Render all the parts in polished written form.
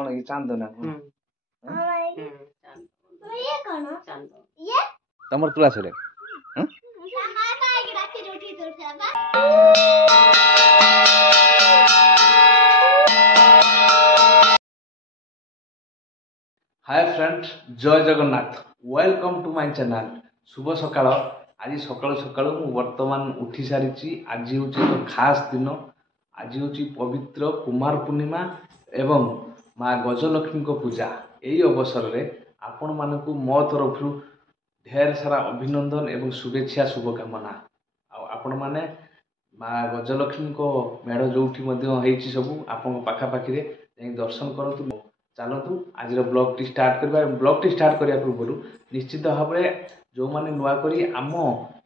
कौन ये चांद ना तमर क्लास रे हाय फ्रेंड जय Jagannath welcome to my channel शुभ सकाळ आज सकाळ सकाळ मु वर्तमान उठी सारी आज हूँ एक खास दिन आज हूँ पवित्र कुमार पूर्णिमा एवं माँ गजलक्ष्मी को पूजा यही अवसर में आपण मानक मो तरफ ढेर सारा अभिनंदन एवं शुभेच्छा शुभकामना आपण मैंने माँ गजलक्ष्मी को मेढ़ जो सब आपण पाखापाखि दर्शन करूँ चलतु आज ब्लॉग टी स्टार्ट करबा ब्लॉग टी स्टार्ट करिया पूर्व निश्चित भाव में जो माने नुआ करी आम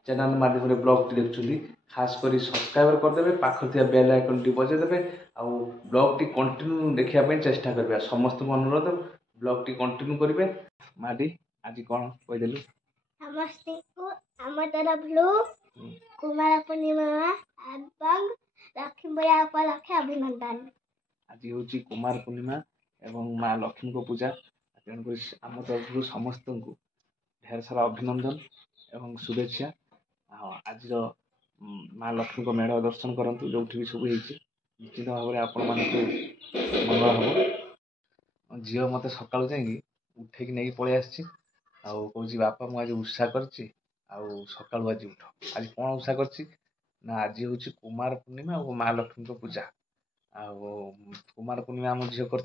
चैनल माध्यम रे ब्लॉग टी देखुछली खास करी सब्सक्राइब करदेबे पाखर थिया बेल आइकन टी बजे देबे आ ब्लॉग टी कंटिन्यू देखिया पे चेष्टा करबे समस्त अनुरोध ब्लॉग टी कंटिन्यू करिवे माडी आज कोन कहि देलु नमस्ते को हम तरफ लो कुमार पूर्णिमा एवं लक्ष्मी पूजा उपलक्षे अभिनंदन आज होची कुमार पूर्णिमा एवं माँ लक्ष्मी को पूजा तेणुक आम तरफ समस्त को ढेर सारा अभिनंदन एवं शुभेच्छा आज माँ लक्ष्मी को मेढ़ दर्शन करूँ जो भी सब निश्चित भाव में आपण मान मंगल हम झील मत सका जा उठे नहीं पलि आसी बापा मुझे उषा कर सका आज उठ आज कौन उषा करना आज हूँ कुमार पूर्णिमा और माँ लक्ष्मी को पूजा आ कुमार पूर्णिमा आम झील कर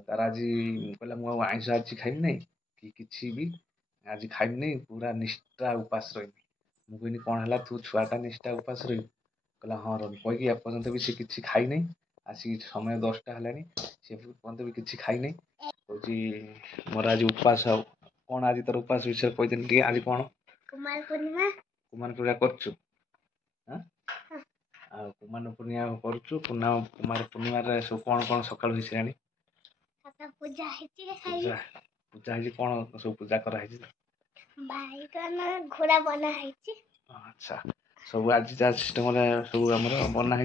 तार आज कहला मुझे आईष आज खाइबी नहीं कि किसी भी आज खाइबी नहीं पूरा निष्ठा उपास रही मुझे कौन है तू छुआटा निष्ठा उपास रही कहला हाँ रवि कहीकि एपर्यंत भी सी किसी खाई नहीं आसिक समय 10टा है सी पर्यंत भी किसी खाई नहीं कहूँ मोर आज उपास आ कौन आज तोर उपास विषय कही आज कौन कुमार पूर्णिमा करचु कुमार पूर्णिमा करचु कुमार पूर्णिमा सब कौन कौन सकाल हो सारे पूजा पूजा है कौन सब पूजा कराई घोड़ा बना है अच्छा सब आज सिस्टम सब आम बना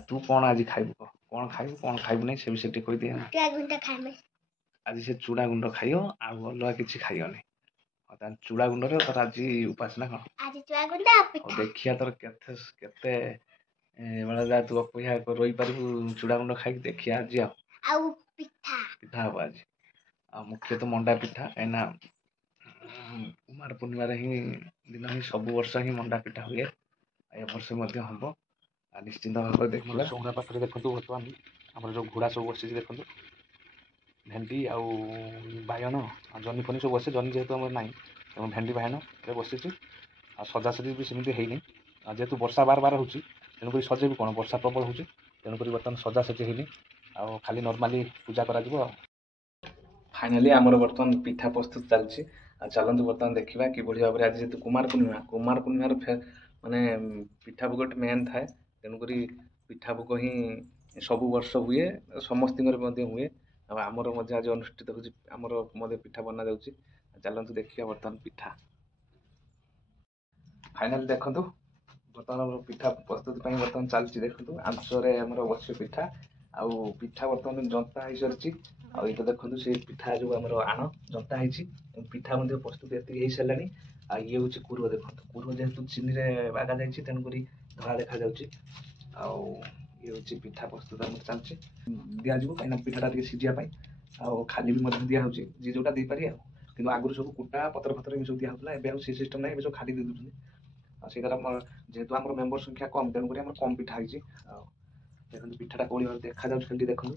तू कौन आज खाइबू कौन खाइबू नहीं से विषय टी कही दिए आज से चूड़ा गुंड खाइ अलग किसी खाइबनी चूड़ा गुंड तोर आज उपास ना कौन देखिया तोर केते बेला तू अपेक्षा रही पारू चूड़ा गुंड खाई देखिया आज पिठा हम आज मुख्य तो मंडा पिठा कहीं कुमार पूर्णिमा ही दिन ही सब वर्ष ही मंडा पिठा हुए ए वर्ष हम निश्चिंत भाव में देखा चौरा पाखे देखते बर्तमान आम जो घोड़ा सब बसी देखो भेंडी आउ बायन जनी फनी सब बसे जनी जेहेतु आम ना तेनाली भेंडी बायन बसी सजासजी भी सेमती है जेहेतु वर्षा बार बार होती तेणुक सजे भी कौन वर्षा प्रबल हो तेणुक बर्तमान सजासजी है आ खाली नॉर्मली पूजा करा फाइनाली आमर बर्तमान पिठा प्रस्तुत चलती चलते बर्तमान देखा कि भाव में आज जेहतु कुमार पूर्णिमा माने पिठा भोग मेन थाए तेणुक पिठा भोग ही सब वर्ष हुए समस्त हुए आमर आज अनुष्ठित होमर पिठा बना जाऊँगी चलते देखिए बर्तमान पिठा फाइनाली देखु बर्तमान पिठा प्रस्तुति बर्तमान चलती देखो आंचरे आमर बस पिठा आउ पिठा बर्तमान जंता हो सारी आई देखो से पिठा जो आम आण जंता है पिठा प्रस्तुत ये सारा ये हूँ कूर्व देखो कूर्व जेहेतु चीनी बागा जाइए तेणुक धला देखा ये हूँ पिठा प्रस्तुत आम चलती दिज्व कहीं पिठाटा सीझापी खाली भी दिहे जी जोटा दे पारे कि आगुरी सब कुटा पतर फतर सब दिहला एवं से सिस्टम ना सब खाली दे दूसरे से जेहेतु आम मेम्बर संख्या कम तेणुक आम कम पिठा है देखो पिठाटा कौन भाव देखा खाली देखो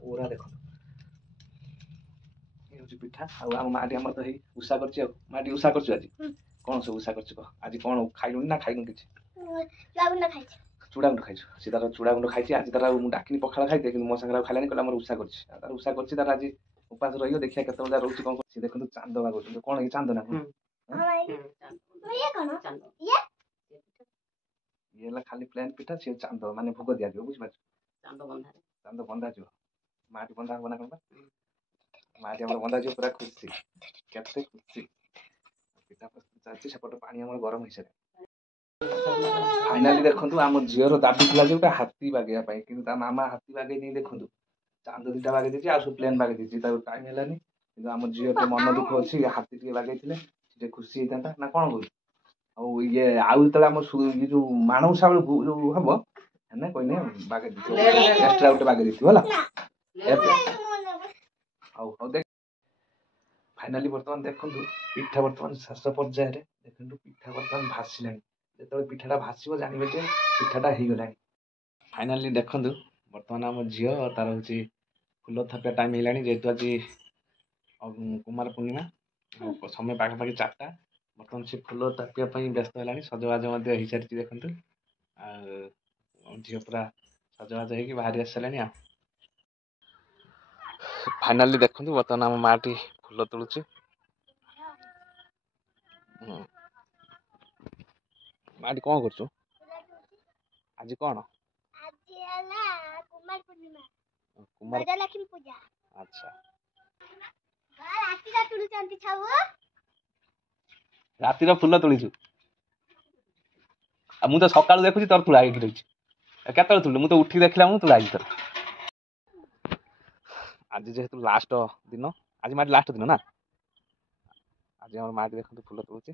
पूरा देखो ये पिठा आम माटी आम तो उषा कर माटी उषा कर आज कौन सब उषा कर आज कौन खाइलु ना खाइनु किसी चूड़ा गुंड खाई सी तार चूड़ा गुंड खाई आज तार डाकिनी पखाड़ खाई कि मो सागर खालानी कहला उषा कर उषा कर आज उपास रही देखिए केत रोच कौन देखो चांद बागुच कौन ये चांद ना ये खाली प्लेन पिठा सी चांद माने भोग दिया बुझे चांद बंधा जो माटी बंधा हम ना कौन माटी आम बंधा जो पूरा खुशी केते खुशी पिठा प्रस्तुत चलती सेपट पानी आम गरम हो सारे फाइनाली देखो आम झीर दाबी था जो हाथी बागेवाई कि मामा हाथी बागे नहीं देखो ଚାନ୍ଦ ଦିଟା ବାଗେଇ ଦେଇଛି ଆଉ ସବୁ ପ୍ଲେନ୍ ବାଗେଇ ଦେଇଛି ତାକୁ ଟାଇମ୍ ହେଲାନି କିନ୍ତୁ ଆମ ଝିଅ ଟିକେ ମନ ଦୁଃଖ ଅଛି ହାତୀ ଟିକେ ବାଗେଇଥିଲେ ସେ ଟିକେ ଖୁସି ହେଇଥାନ୍ତା ନା କଣ କହୁଛି ଆଉ ଇଏ ଆଉ ଯେତେବେଳେ ଆମ ଇଏ ଯୋଉ ମାଣବସା ବେଳକୁ ଯୋଉ ହବ ହେନେ କହିନେ ବାଗେଇ ଦେଇଥିବ ଏକ୍ସଟ୍ରା ଗୋଟେ ବାଗେଇ ଦେଇଥିବ ହେଲା ହଉ ହଉ ଦେଖ फाइनाली बर्तमान देखु पिठा बर्तमान शेष पर्यायर देखु पिठा बर्तमान भासीलानी जो पिठाटा भाषव जानवे जे पिठाटा हो गला फाइनाली देखु बर्तमान आम झील तार हूँ फुल थापिया टाइम है जेहेतु आज कुमार पूर्णिमा समय पाखापाखि 4टा बर्तमान से फुल थापिया व्यस्त है सजबाज हो सारी देखु झील पूरा सजबाज हो बाहरी आस सारे फाइनाली देखु बर्तमान आम माटी फुल तोलुची माटी कौन कर आज कौन कुमार लक्ष्मी पूजा अच्छा रातिर फुल तोड़ीचु मुझे सका देखुची तोर तुला रही केत तुलु मुझे उठी देखला मुझे तुला थर आज जेहेतु लास्ट दिन आज माटी लास्ट दिन ना आज माटी देखते फुल तोड़ुची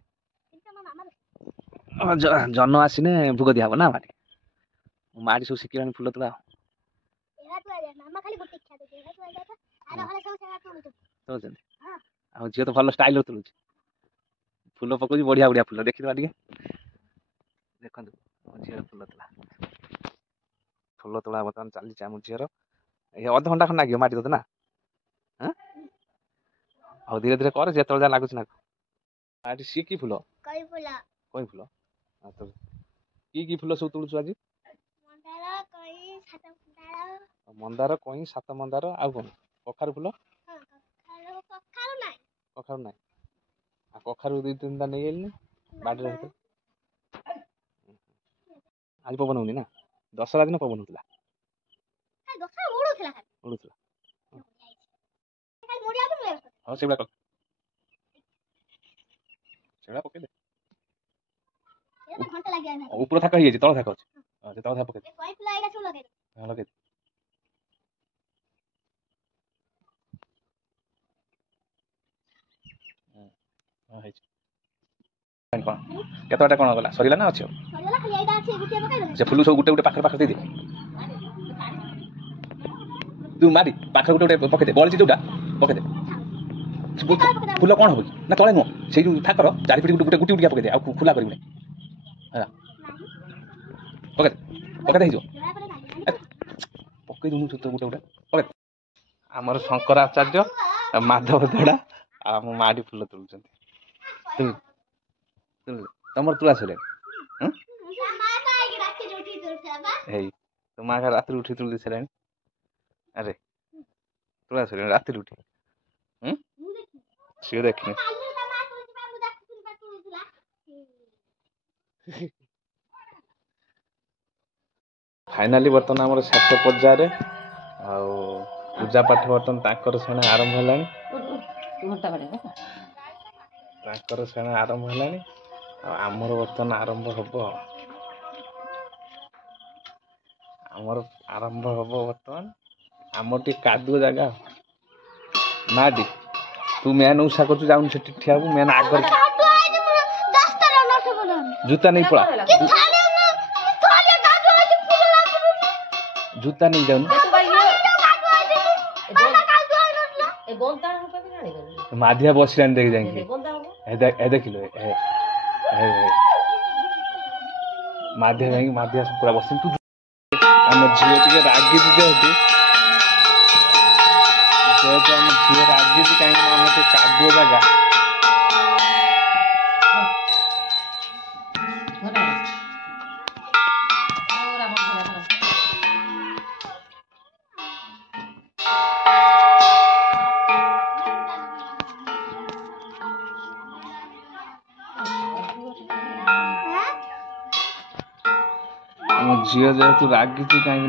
जन आसने भोग दिया ना माटी माटी सब शिखला फुल तोड़ा झील तो भल स्टाइल तुलुची फुल पकाउची बढ़िया बढ़िया फुल देखी टे देखो झील फुल तोड़ा बर्तमान चली आम झीर ये अध घंटा खंड लगे माटी ना हाँ धीरे धीरे कर जो जहाँ लगुच ना माटी सी कि फुल कई फुल कि फुल सब तोड़ुचु आज मंदार कई सात मंदार आउ कौन कखारु फुल कखारु ना कखारु 2-3टा नहीं आइल बाड़ी आज पवन होनी ना दशहरा दिन पवन होता हाँ से पकड़ ऊपर थाक हो तल थाक अच्छे तल थाक पकड़ लगे केतटा कौन गला सरीला ना अच्छे से फुल सब गोटे गोटे पाखे पाखे दे तू मारी पाखे गोटे गोटे पकड़े बड़ी जोटा पकड़े फुल कौन हम ना तले नुह से थाकर चारिपट गोटे गोटे गुटी गुटिया पकड़े आ खुला कर पकड़े पकड़े पकई दूँ तो गोटे गोटे पकड़े आमर शंकर आचार्य माधव धड़ा आम माटी फुल तोलुं तुम तुला सर तो माँ का रात उठी तुल सर अरे तुला सर रात उठी सी देखनी फाइनाली बर्तमान आम शेष पर्यायर पूजा पाठ बर्तमान ताकर सेना आरंभ है सेना आरंभ है आमर बर्तमान आरंभ हम आमर आरंभ हम बर्तमान आमर टी कादुआ जगह माटी तू मेन उषा कर जाऊन से ठिया मेन आगर जूता नहीं पड़ा जूता नहीं जाऊन माधिया बसलानी देख जाएंगे देखिल माधिया जाएंगे माधिया पूरा बस तू आम झील टे रागी जेहेतु आम झील रागी कहीं आम से कादुआ जगह झील जेहेतु रागी कहीं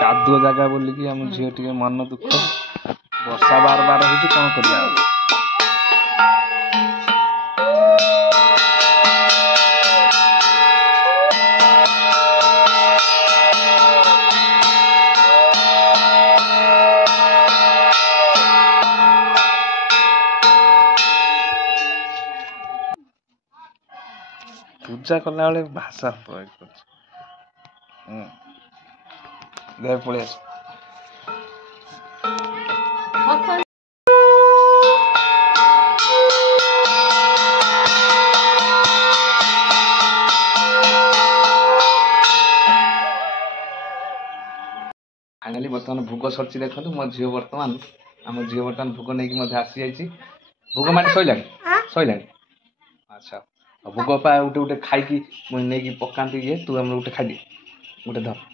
कादुआ जगह बोलिकी आम झील टे मन दुख वर्षा बार बार हो कौन कर पूजा कला बेले भाषा प्रयोग कर पड़े फाइनाली बर्तमान भोग सरची देखो मो झील बर्तमान आम झील बर्तमान भोग नहीं आसी जाइए भोग माटी सैला सैला अच्छा भोग पा गोटे गोटे खाई नहीं पकाती ये तू आम गोटे खाई गोटे धर